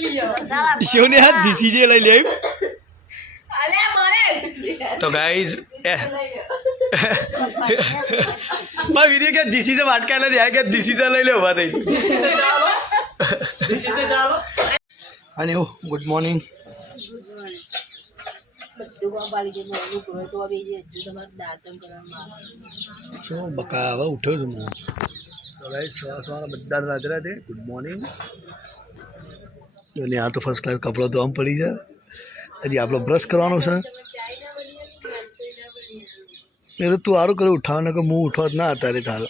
શિવને હાથ ધીસીજે લઈ લે તો ગાઈઝ ભાઈ વિડીયો કે ધીસીજે વાટકા લઈ જાય કે ધીસીજે લઈ લે ઉભા થઈ અને ગુડ મોર્નિંગ શું બકા હવે ઉઠ્યો છું હું તો ગાઈઝ સવારના બધા રાત્રે રાતે ગુડ મોર્નિંગ અને આ તો ફર્સ્ટ ક્લાસ કપડો તો આમ પડી જાય હજી આપણો બ્રશ કરવાનો છે એ તો તું સારું કરે ઉઠાવને કે હું ઉઠવા જ ના અત્યારે થાલ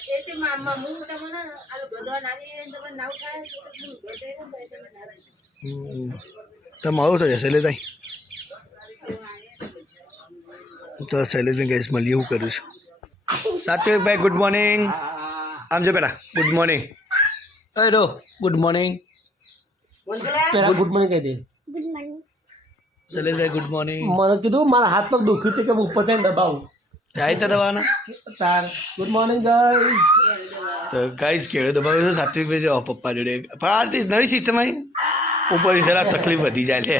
તમે આવો છો શૈલેષભાઈ તો શૈલેષભાઈ ગેસ મળીએ એવું કરું છું સાત્વિકભાઈ ગુડ મોર્નિંગ આમ જો પેલા ગુડ મોર્નિંગ અરે ગુડ મોર્નિંગ ગુડ મોર્નિંગ કહી દે શૈલેષભાઈ ગુડ મોર્નિંગ મને કીધું મારા હાથ પગ દુખ્યું હતું કે હું ઉપર જઈને દબાવું જાય તો દવાના તાર ગુડ મોર્નિંગ ગાઈસ તો ગાઈસ કેળો દબાવ્યો છે સાત્વિકભાઈ જો પપ્પા જોડે પણ આ નવી સિસ્ટમ આવી ઉપર જરા તકલીફ વધી જાય લે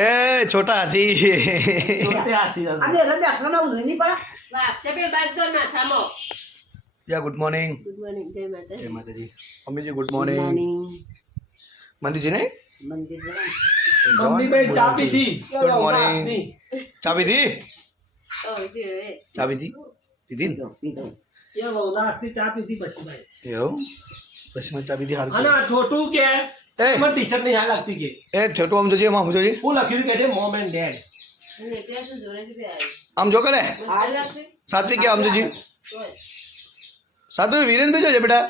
એ છોટા હાથી યા ગુડ મોર્નિંગ જય માતાજી મમ્મીજી ગુડ મોર્નિંગ મંદિરજી ને મમ્મી ચા પીધી ગુડ મોર્નિંગ ચા પીધી ચા પીધી પીધી ને ચા પીધી પછી ભાઈ એવું પછી મેં ચા પીધી હારું અને છોટું કે મને ટી શર્ટ નહીં લાગતી કે એ છોટું આમ જોજે આમ જોજે હું લખ્યું કે મોમ એન્ડ ડેડ આમ જો કરે સાત્વિક કે આમ જોજી સાત્વિક વીરેન ભેજો છે બેટા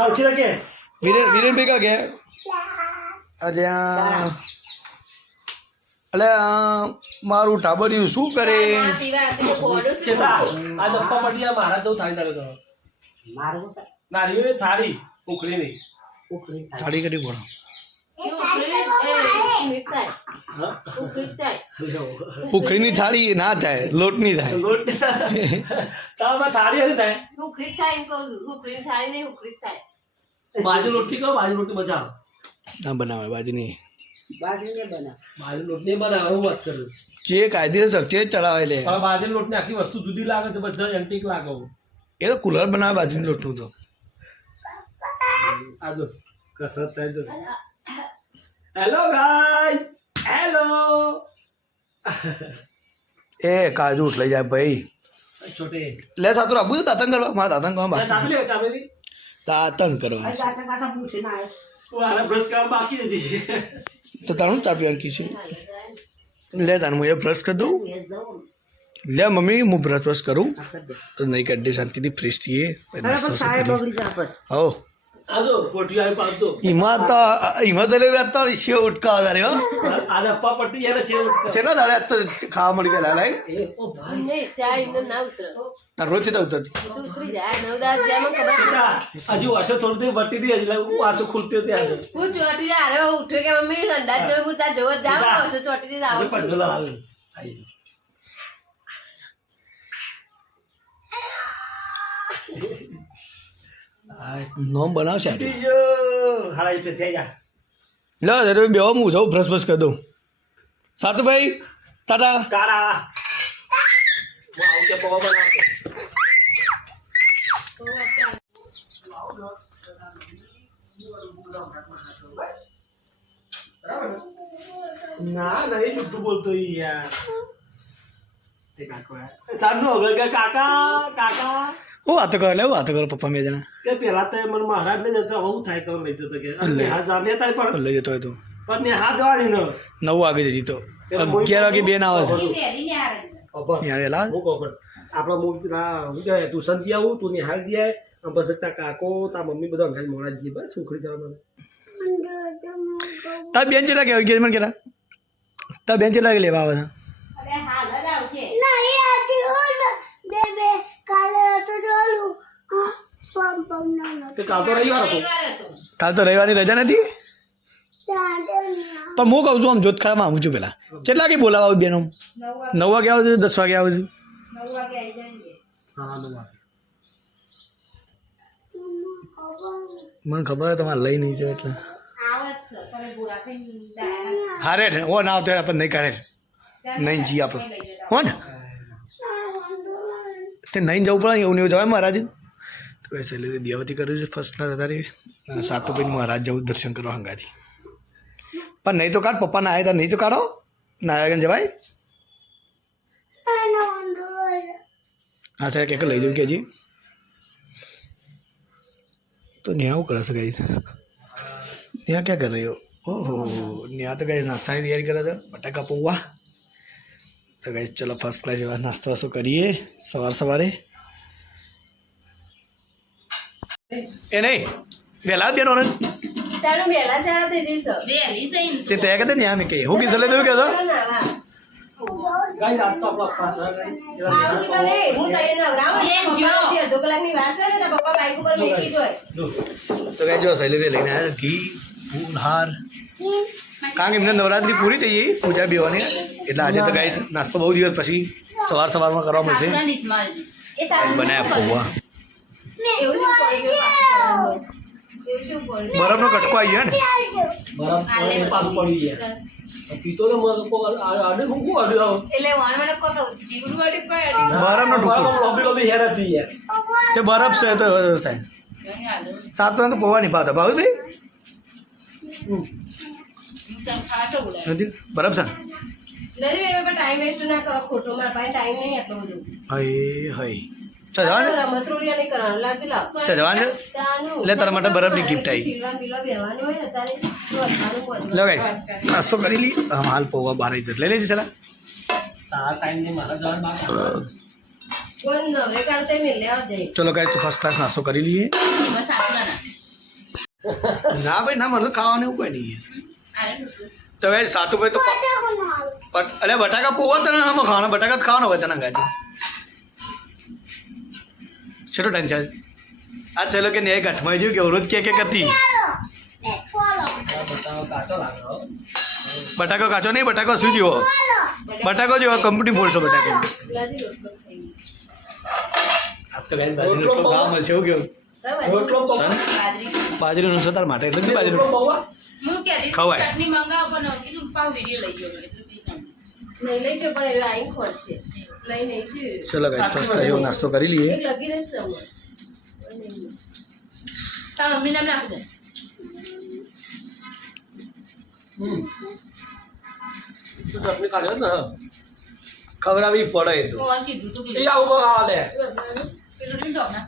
લખી લખે વીરેન ભેગા કે અલ્યા મારું ટાબડિયું શું કરે આ દપ્પા પટિયા મારા તો થાળી તારે તો નારી થાળી ઉખડીની થાળી કરી બોલો ઉખડીની થાળી ના થાય લોટની થાય થાળી હરી થાય બાજુ રોટલી કહો બાજુ રોટલી બચાવો ના બનાવે બાજુની બાજુ લોટ નહીં બનાવે હું વાત કરું જે કાયદેસર તે જ ચડાવે લે બાજુ લોટની આખી વસ્તુ જુદી લાગે છે બધા એન્ટિક લાગે એ તો કુલર બનાવે બાજુની લોટનું તો આજો કસરત થાય છે હેલો ગાય હેલો એ કાજુ ઉઠ લઈ જાય ભાઈ છોટે લે સાતું આપું છું દાતન કરવા મારા દાતન કરવા બાકી ચાપી લે ચાપી દાતન કરવાનું બ્રશ કામ બાકી નથી તો તારું ચા પીવાનું કીધું લે તારું હું એ બ્રશ કરી દઉં લે મમ્મી હું બ્રશ કરું તો નહીં કાઢી શાંતિથી ફ્રેશ થઈએ હો આજો પોટી આવી પાડતો એમાં તો તો શિવ ઉટકા વધારે હો આ અપ્પા પટ્ટી યાર છે છે ને દાડે તો ખાવા મળી ગયા લાઈ એ ઓ ભાઈ રોજ તો ઉતરતી હજી વાસો થોડી વટી દી હજી વાસો ખુલતી હતી આજે પંડોલા આવે નોમ બનાવશે હારા એટલે થઈ જા લો અરે બે હું જાઉં બ્રશ બ્રશ કરી દઉં સાતુભાઈ ટાટા કારા હું આવું કે પવા બનાવતો ના નહીં જુઠ્ઠું બોલતો યાર ચાંદનો કાકા કાકા હું વાતો કરો લે વાતો કરો પપ્પા મેં જણા કે પેલા તો મને મહારાજ ને જતો હું થાય તો લઈ જતો કે હા જાને થાય પણ લઈ જતો હોય તો પણ ને હાથ જવાની ન 9 વાગે જજી તો 11 વાગે બેન આવે છે યાર એલા હું કહું પણ આપણો હું કહેવાય ટ્યુશન થી આવું તું નિહાળ જાય આમ પછી તા કાકો તા મમ્મી બધા અંગાજ મોડા જઈએ બસ સુખડી જવા મને તાર બેન ચેલા કે એંગેજમેન્ટ કેલા તાર બેન ચેલા કે લેવા આવે છે કાલ તો રવિવાર હતો કાલ તો રવિવારની રજા નથી પણ હું કહું છું આમ જોત ખરામાં આવું છું પેલા કેટલા કે બોલાવા આવું બેનો 9 વાગે આવું છું 10 વાગે આવું છું 9 વાગે આવી જાય હા 9 વાગે મને ખબર હોય તમારે લઈ નહીં જાય એટલે આવત છે તમે ગોળા ખાઈને ડાયરા હારે ને ઓ ના આવતો આપણે નહીં કાઢે નહીં જી આપણે હો ને તે નહીં જવું પડે ને એવું નહીં જવાય મહારાજ તો વૈસે એટલે દિયાવતી કર્યું છે ફર્સ્ટ ક્લાસ તારી સાતો પછી મહારાજ જવું દર્શન કરવા હંગાથી પણ નહીં તો કાઢ પપ્પાના આવ્યા હતા નહીં તો કાઢો ના આવ્યા જવાય હા સાહેબ ક્યાંક લઈ જવું કે હજી તો ન્યા શું કરે છે ગાઈસ ન્યા ક્યાં કરે ઓહો ન્યા તો ગાઈસ નાસ્તાની તૈયારી કરે છે બટાકા પૌવા તો ગાઈસ ચલો ફર્સ્ટ ક્લાસ એવા નાસ્તો વાસ્તો કરીએ સવારે એ નહીં વહેલા બેનો ને તારું વેલા ચાલ થઈ જઈશ વેલી સઈ તે તૈયાર કરી દે ને આમ કે હું કીધું લે તું કહેતો ગાઈ રાત તો આપણા પાછળ આવશે તને હું તઈ નવરાવ અડધો કલાકની વાર છે ને તારા પપ્પા બાઈક ઉપર મેકી જોય તો ગાઈસ જો શૈલેષે લઈને આવ્યા ઘી ફૂલ હાર કારણ કે એમને નવરાત્રી પૂરી થઈ ગઈ પૂજા બેવાની એટલે આજે તો ગાઈસ નાસ્તો બહુ દિવસ પછી સવારમાં કરવા મળશે બનાવ્યા પૌવા એવું શું બરફનો કટકો આવી ગયો ને બરાબર પાછું પડી ગયા પીતો તો મને લોકો આડે હું આડે એટલે વાણ મને કોતો જીવન વાળી પાડી બરફનો ટુકડો લોબી હેર હતી યાર તે બરફ છે તો થાય સાત તો પૌવા નહીં પાતા ભાવ ભાઈ નથી બરફ છે નથી મેરે પર ટાઈમ વેસ્ટ ના કરો ખોટો મારા પાસે ટાઈમ નહીં આટલો બધો હઈ હઈ ચાલ જવાન રમત રોડિયા નહીં કરવાનું લાગતી લાવ ચાલ જવાન એટલે તારા માટે બરફની ગિફ્ટ આવી શીલવા બીલવા બેહવાનું હોય ને તારે લો ગાઈસ નાસ્તો કરી લી હાલ પૌવા બહાર આવી જશે લઈ લેજે ચલા આ ટાઈમ ને મારા જવાન ના કોઈ નવરે કાઢતે મેં લેવા જઈ ચલો ગાઈસ તો ફર્સ્ટ ક્લાસ નાસ્તો કરી લઈએ ના ભાઈ ના મને ખાવાનું એવું કોઈ નહીં તો ગાઈસ સાતું ભાઈ તો અરે બટાકા પૌવા તને આમાં ખાવાના બટાકા જ ખાવાનો હોય તને ગાજી છેટો ટાઈમ છે આ ચલો કે ને ગાંઠમાં જોયું કે અવરોધ કે કરતી બટાકો કાચો નહીં બટાકો શું જેવો બટાકો જેવો કંપની બોલશો બટાકો આ તો ગાઈસ બાજરીનો તો ભાવ મળશે એવું કેવું રોટલો પૌવા બાજરીનું છે તાર માટે એટલે બાજરીનું પૌવા ખવાય ચટણી મંગાવો પણ કીધું પાવ વિડીયો લઈ ગયો નહીં લઈ ગયો પણ એ આઈ ખોરશે લઈ નહીં છે ચલો ગાઈસ ફર્સ્ટ ક્લાસ એવો નાસ્તો કરી લઈએ એક લગી રહેશે તારા મમ્મી નામ નાખ દે તો ચટણી કાઢ્યો ને ખવડાવવી પડે તો કોણ કીધું તું એ આવું આ લે પેલું નહીં ડોકના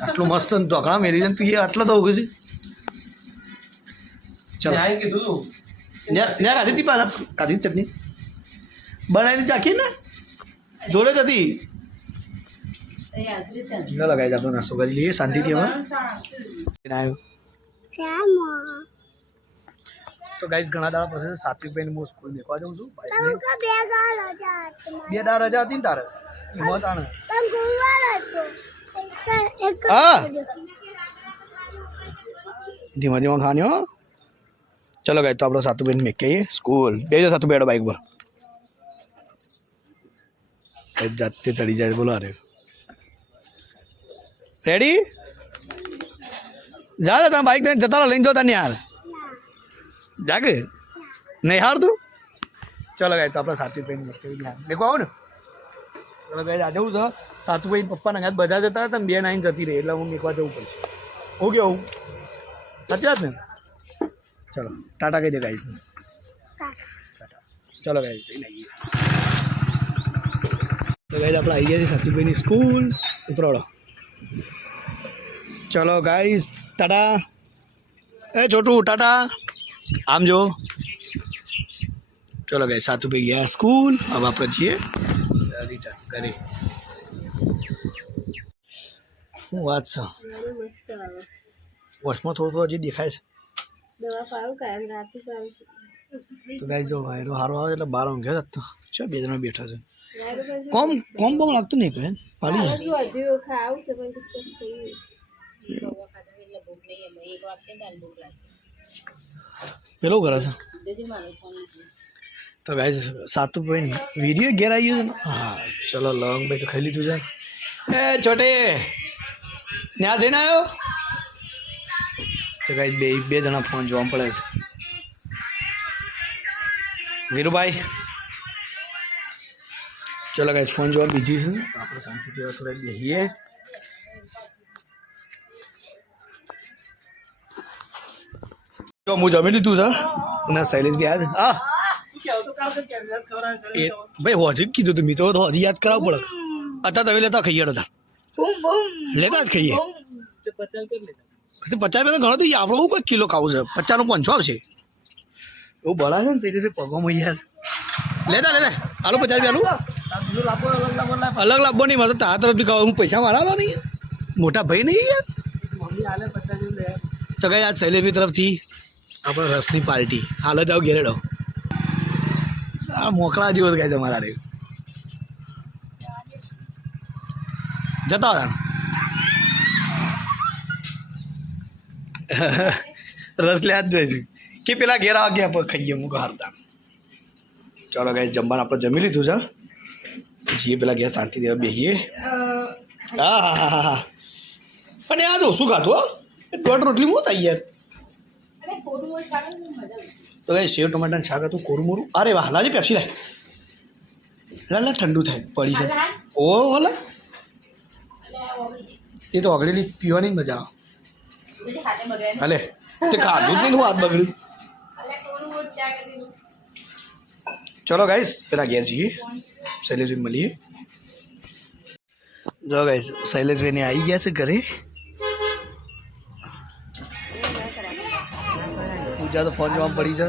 આટલું મસ્ત ઢોકળા મેરી તું એ આટલો તો ઉગી છે ચલો આઈ કીધું તું ત્યાં ખાધી હતી પાછા ખાધી ચટણી બનાવી ચાખી ને જોડે જ હતી એ હાજરી છે ચલો ગાઈસ આપણો નાસ્તો કરી લઈએ શાંતિથી હવે આવ્યો તો ગાઈસ ઘણા દાડા પછી સાત્વિકભાઈ હું સ્કૂલ મેકવા જાઉં છું બે દાડા રજા હતી ને તારે હિંમત આને હા ધીમા ધીમા ખાની હો ચલો ગાઈસ તો આપણો સાતુભાઈ મેકીએ સ્કૂલ બેજો સાતુ બેડો બાઈક પર જાતે ચડી જાય બોલો અરે રેડી જા તમે બાઈક લઈને જતા લઈને જો તને યાર જાગે નહીં હાર તું ચલો ગાય તો આપણે સાતુભાઈ મેકવા આવો ને ચલો ગાય આજે એવું છે સાતુભાઈ પપ્પાના ઘાત બધા જતા હતા બે નાઈન જતી રહી એટલે હું મેકવા જવું પડશે હું કેવું સાચી વાત ને ચલો ટાટા કહી દે ગાઈસ ને ચલો ગાઈસ જઈ લઈએ તો ગાઈસ આપણે આવી ગયા છીએ સાતુભાઈની સ્કૂલ ઉતરાડો ચલો ગાઈસ ટાટા એ છોટું ટાટા આમ જો ચલો ગાઈસ સાતુભાઈ ગયા સ્કૂલ હવે આપણે છીએ રિટર્ન ઘરે શું વાત છે વોશમાં થોડું થોડું હજી દેખાય છે દવા પાડું કાયમ રાતે સારું તો ગાઈસ જો વાયરો સારો આવે એટલે બહાર ઊંઘ્યા જતો છે બે જણા બેઠા છે કોમ કોમ લાગતું નહીં કહે પાડી ખાવું છે પણ પેલો કરે છે તો ગાઈસ સાતુભાઈ વિડીયો ઘેર આવી ગયો છે હા ચલો લંગ ભાઈ તો ખાઈ લીધું છે એ છોટે ત્યાં જઈને આવ્યો તો કાંઈ બે જણા ફોન જોવા પડે છે. વીરુભાઈ ચલો કાંઈ ફોન જોવા બીજી છે, તો આપણે શાંતિથી થોડા બેસીએ. હું જમી લીધું છે અને શૈલેષ ગયા છે. હા એ ભાઈ હોજી કીધું તું મિત્રો, તો હજી યાદ કરાવવું પડે. અત્યારે તમે લેતા ખાઈએ હતા, લેતા જ ખાઈએ. 50 રૂપિયા ઘણો તો આપણે બહુ કોઈ કિલો ખાવું છે, 50 નું 500 આવશે એવું બળા છે ને શૈલેષ પગોમાં યાર. લેતા હાલો 50 રૂપિયાનું અલગ લાભો નહીં, મારે તારા તરફથી કહું હું પૈસા મારા લો નહીં, મોટા ભાઈ નહીં યાર. તો કઈ આજ શૈલેષભાઈ તરફથી આપણે રસની પાર્ટી. હાલો જાઓ ઘેરેડો. આ મોકળા જેવો જ કાંઈ તમારા રે જતા હતા રસ લે જ જોઈએ કે પેલા ઘેર આવા ગયા પર ખાઈએ મૂકો હારતા. ચાલો ગાય જમવાનું આપણે જમી લીધું છે, જઈએ પેલા ઘેર શાંતિથી બેસીએ. હા હા હા હા હા અને આ જો શું ખાતું હો, 1.5 રોટલી મોત આવી યાર. તો કઈ સેવ ટમાટાનું શાક હતું કોરું મોરું. અરે વાહ લાજી પેપ્સી લાય લા ઠંડુ થાય પડી છે. ઓ ઓલા એ તો ઓગળેલી પીવાની મજા આવે. હાલે તે ખાધું જ નહીં, હું હાથ બગડ્યું. ચલો ગાઈસ પેલા ઘેર જઈએ, શૈલેષભાઈ મળીએ. જો ગાઈસ શૈલેષભાઈને આવી ગયા છે ઘરે. પૂજા તો ફોન જોવા પડી છે.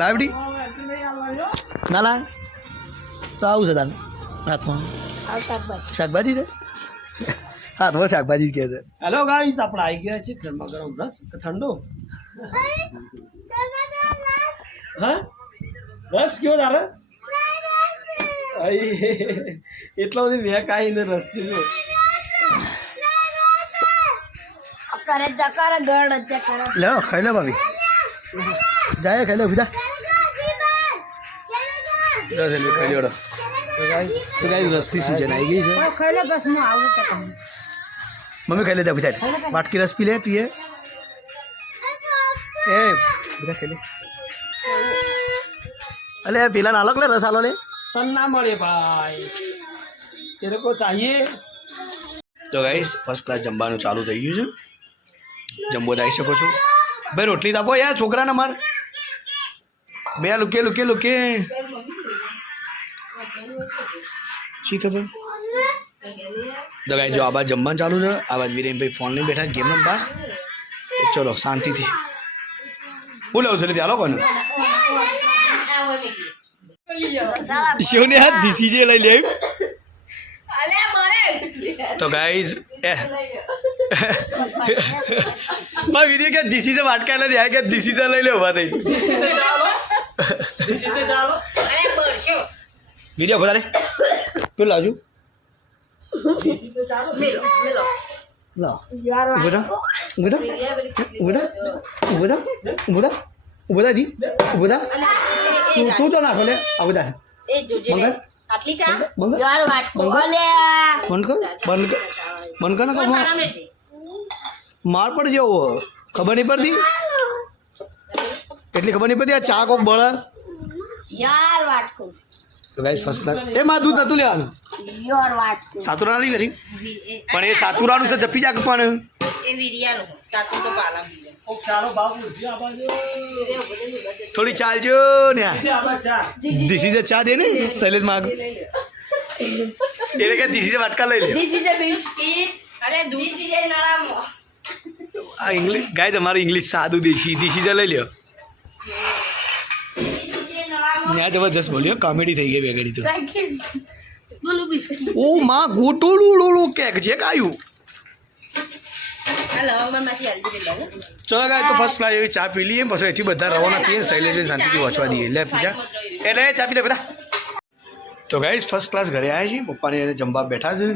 લાવડી ના લા તો આવું છે તાર હાથમાં શાકભાજી છે, હાથમાં શાકભાજી જ કહે છે. હેલો ગાઈસ, આપણે આવી ગયા છે ગરમા ગરમ રસ કે ઠંડો? હા રસ કયો તારે? એટલો બધી મેં કાંઈ ને રસ પીધો. લે ખાઈ લે ભાભી, જાય ખાઈ લે બીજા ખાઈ લે. તો ગાઈ રસની સિઝન આવી ગઈ છે. મમ્મી ખાઈ લે દે બીજા વાટકી રસ પી લે તું. એ બીજા ખાઈ લે. અલે પેલા ના અલગ લે રસ આલો લે. તન ના મળે ભાઈ, તેરે કો ચાહીએ. તો ગાઈસ ફર્સ્ટ ક્લાસ જમવાનું ચાલુ થઈ ગયું છે, જમવો આવી શકો છો. ભાઈ રોટલી તાપો યાર છોકરાને માર. બે લુકે લુકે લુકે શી ખબર. તો ગાઈસ જો આ બાદ જમવાનું ચાલુ છે, આ બાદ વિરેનભાઈ ફોન લઈને બેઠા ગેમ રમવા. ચલો શાંતિથી હું લઉં છું ચાલો કોને શિવને હાથ ધીસી લઈ લે. તો ગાઈઝ વિડીયો કે ધીસી से વાટકા લઈ જાય કે ધીસી से લઈ લે ઉભા થઈ વિડીયો વધારે પેલું લાવજો તું તો નાખો લે આ બધા માર પડ જેવો ખબર નહીં પડતી એટલી ખબર નહીં પડતી. આ ચા કોક બળે તો ગાઈસ ફર્સ્ટ ક્લાસ. એ માં દૂધ નતું લેવાનું, સાતુરા નહીં કરી પણ એ સાતુરાનું છે જપી જાક પણ થોડી ચાલજો ને. ધીસી જે ચા દે ને શૈલેષ માગ એટલે કે ધીસી વાટકા લઈ લે. આ ઇંગ્લિશ ગાય તમારું ઇંગ્લિશ સાદું દેશી ધીસી લઈ લ્યો. ત્યાં જબરજસ્ત બોલ્યો, કોમેડી થઈ ગઈ બે ઘડી તો. ઓ માં ગોટોડું કેક છે કાયું. ચલો ગાય તો ફર્સ્ટ ક્લાસ એવી ચા પી લઈએ, પછી એથી બધા રવાના થઈએ શૈલેષ શાંતિથી વાંચવા દઈએ. લે પૂજા એટલે ચા પી લે બધા. તો ગાઈસ ફર્સ્ટ ક્લાસ ઘરે આવ્યા છીએ, પપ્પાને એને જમવા બેઠા છે.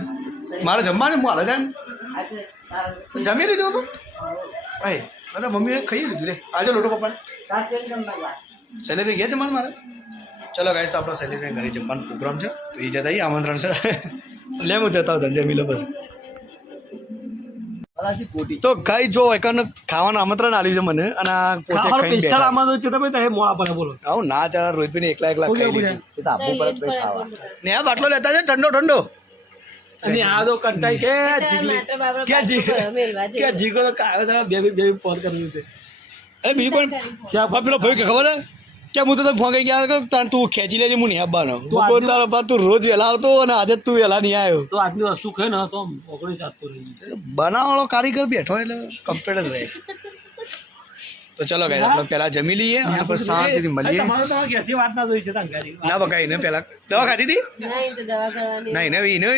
મારે જમવા ને હું હાલ જાય જમી લીધું હતું ભાઈ બધા મમ્મીએ ખાઈ લીધું રે. આજે લોટો પપ્પાને શૈલેષ ગયા જમવાનું મારે. ચલો ગાઈસ તો આપણા શૈલેષ ઘરે જમવાનો પ્રોગ્રામ છે, તો એ જતા આમંત્રણ છે. લે હું જતા હોઉં જમી લો બસ. તો કઈ જો એકન ખાવાનું આમંત્રણ આલ્યું છે મને અને આ પોતે ખાવાનું ખાઈને સ્પેશિયલ બેઠા આમાં તો છે તમે તમે મોડા પડે બોલો છે. આવું ના ચાલે રોહિતભાઈ એકલા એકલા ખાઈ લીધું લેટ પડે ને આ બાટલો લેતા છે ઠંડો ઠંડો અને આ તો કંટાઈ કે માત્ર બાબરા ક્યાં પાછું મેલવા કે જેવું. જીગો તો કાયો બે બે ફોન કર્યું છે એ બીજું પણ ક્યાં પેલો ભાઈ કે ખબર હે કે હું તો તને ફોન કરી ગયા કે તાન તું ખેંચી લેજે હું નહીં આવવાનો તારો બા તું રોજ વહેલા આવતો અને આજે તું વહેલા નહીં આવ્યો તો આજની વસ્તુ ખાય ને તો આમ ઓગળી ચાલતો રહી બનાવવાળો કારીગર બેઠો એટલે કમ્પ્લીટ જ રહે તો ચલો ગાઈસ આપણે પહેલા જમી લઈએ અને પછી શાંતિથી મળીએ તમારે તો ઘેરથી વાત ના જોઈ છે તંગારી ના બકા એને પહેલા દવા ખાધી હતી ના એ તો દવા કરવાની નહીં એને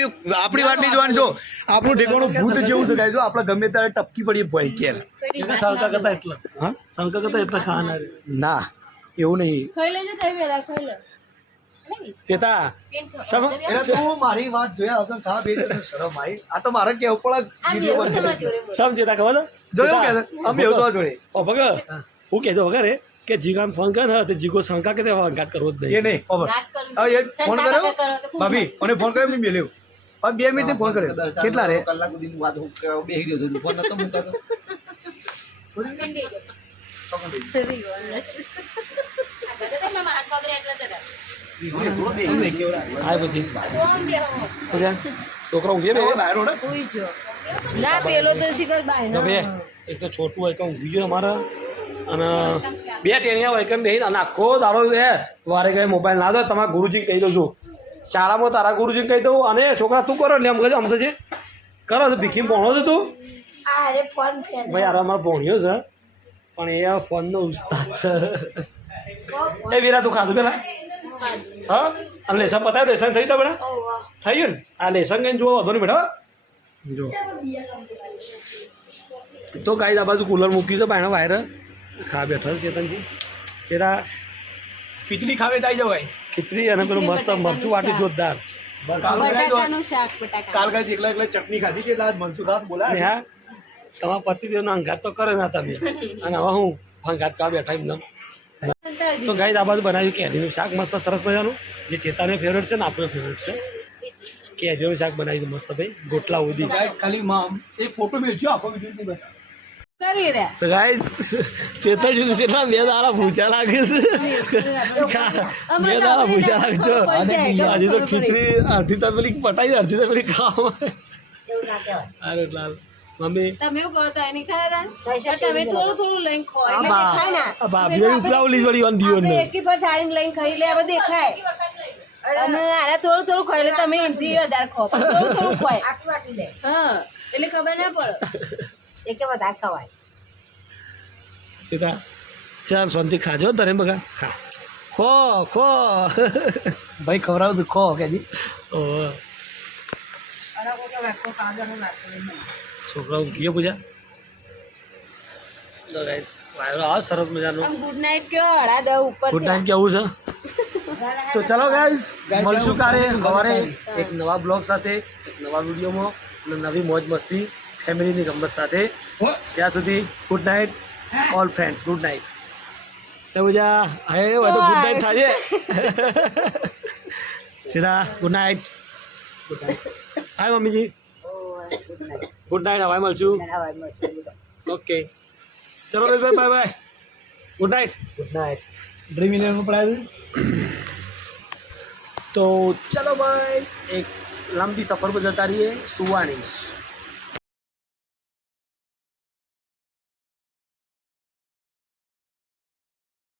આપણી વાત નહીં જોવાની જો આપણું ઠેકાણું ભૂત જેવું છે ગાઈસ જો આપણે ગમે ત્યારે ટપકી પડીએ ભોય કેર એટલે સળકા કરતા એટલા હા સળકા કરતા એટલા ખાવાના રે. ના એવું નહીં ખાઈ લેજો તમે પહેલા ખાઈ લો ચેતા સમ એટલે તું મારી વાત જોયા વગર ખા બે તને શરમ આવી આ તો મારે કેવું પડે આ વિડીયો મેરું બનાવી. તમારી જોડે બોલો. સમ ચેતા ખબર જોયું કે અમે એવું તો જોડે ઓ ભગત હું કહેતો વગર કે જીગાન ફોન કર ને તે જીગો શંકા કે તે વાંગાત કરવો જ એ નહીં નહીં ખબર વાત કરું. હવે એ ફોન ચંદા કર્યો કાકા કરો તો ખૂબ ભાભી મને ફોન કર્યો મેં મેલ્યો હવે 2 મિનિટથી ફોન કર્યો કેટલા રે પિંડી જો. Very honest. આ ગધેડા તો મારા હાથ પકડે એટલે જ હતા. આ પછી કોણ બેહો? પછી છોકરો ઊંઘે બે ઉઈ જો. ના પેલો તો શિખર બાય તો બે એક તો છોટું હોય કે ઊંઘી ગયો અમારે અને બે ટેણિયા હોય કે બેહીને અને આખો દાડો એ વારે ગયે મોબાઈલ ના દો તમારા ગુરુજીને કહી દઉં છું શાળામાં તારા ગુરુજીને કહી દઉં અને છોકરા તું કરો એટલે એમ કહેજો આમ તો છે કરો તો ભીખી ભણો છો તું ભાઈ યાર અમારો ભણ્યો છે પણ એ ફોનનો ઉસ્તાદ છે એ વીરા તું ખાધું પેલા હા અને લેસન બતાવ્યું લેસન થઈ તો બેટા થઈ ગયું ને આ લેસન કઈ જુઓ વાંધો નહીં બેટા જો તો ગાઈ આ બાજુ કુલર મૂકી છે પાણી વાયર ખા બેઠા છે ચેતનજી તેરા ખીચડી ખાવે તાઈ જવાય ખીચડી અને પેલું મસ્ત મરચું વાટી જોરદાર બટાકાનું શાક બટાકા. કાલ ગાય એકલા એકલા ચટણી ખાધી કે આજ મનસુખ હાથ બોલા અને હા તમારા પતિદેવનો અંગાત તો કરે ના તમે અને હવે હું અંગાત કા બેઠા એમ તો ગાઈ આ બાજુ બનાવ્યું કેરીનું શાક મસ્ત સરસ મજાનું જે ચેતાને ફેવરેટ છે ને આપણો ફેવરેટ છે કેરીનું શાક બનાવ્યું મસ્ત ભાઈ ગોટલા ઉધી ગાઈસ ખાલી એ ફોટો મેળજો આખો વિડીયો નહીં બતા કરી રે. તો ગાઈ ચેતનજી કેટલા બે દાડા ભૂચા લાગે છે બે દાડા ભૂચા લાગજો હજી તો ખીચડી અડધી તો પેલી પટાઈ અડધી તો પેલી ખાવા અરે લાલ મમ્મી તમે એવું કરો તો એની ખાયા હતા? પણ તમે થોડું થોડું લઈને ખો એટલે દેખાય ના. ભાભીઓ ઉપલાવલી વળી વાન દીવન આપણે એકી પર થાળીને લઈને ખાઈ લે આપણે દેખાય અને આરે થોડું થોડું ખાઈ લે તમે એમથી વધારે ખો પણ થોડું થોડું ખવાય. હા એટલે ખબર ના પડે. સીતા ચાલ શાંતિ ખાજો તને બગા ખા ખો ખો ભાઈ ખવડાવ તો ખો કે જી ઓ છોકરાઓ કીએ પૂજા તો ગાઈસ વાયરો આ સરસ મજાનો આમ ગુડ નાઇટ કયો હળા દો ઉપર ગુડ નાઇટ કેવું છે તો ચલો ગાઈસ મળશું કાલે સવારે એક નવા બ્લોગ સાથે એક નવા વિડીયોમાં અને નવી મોજ મસ્તી ફેમિલીની ગમત સાથે ત્યાં સુધી good night all friends good night તો પૂજા હે તો ગુડ નાઇટ થાય સીધા ગુડ નાઇટ હાય મમ્મીજી ગુડ નાઇટ હવાય મળશું ઓકે ચલો ભાઈ bye bye good night good night dream eleven પડાયું તો ચલો ભાઈ એક લંબી સફર પર જતા રહીએ સુવાની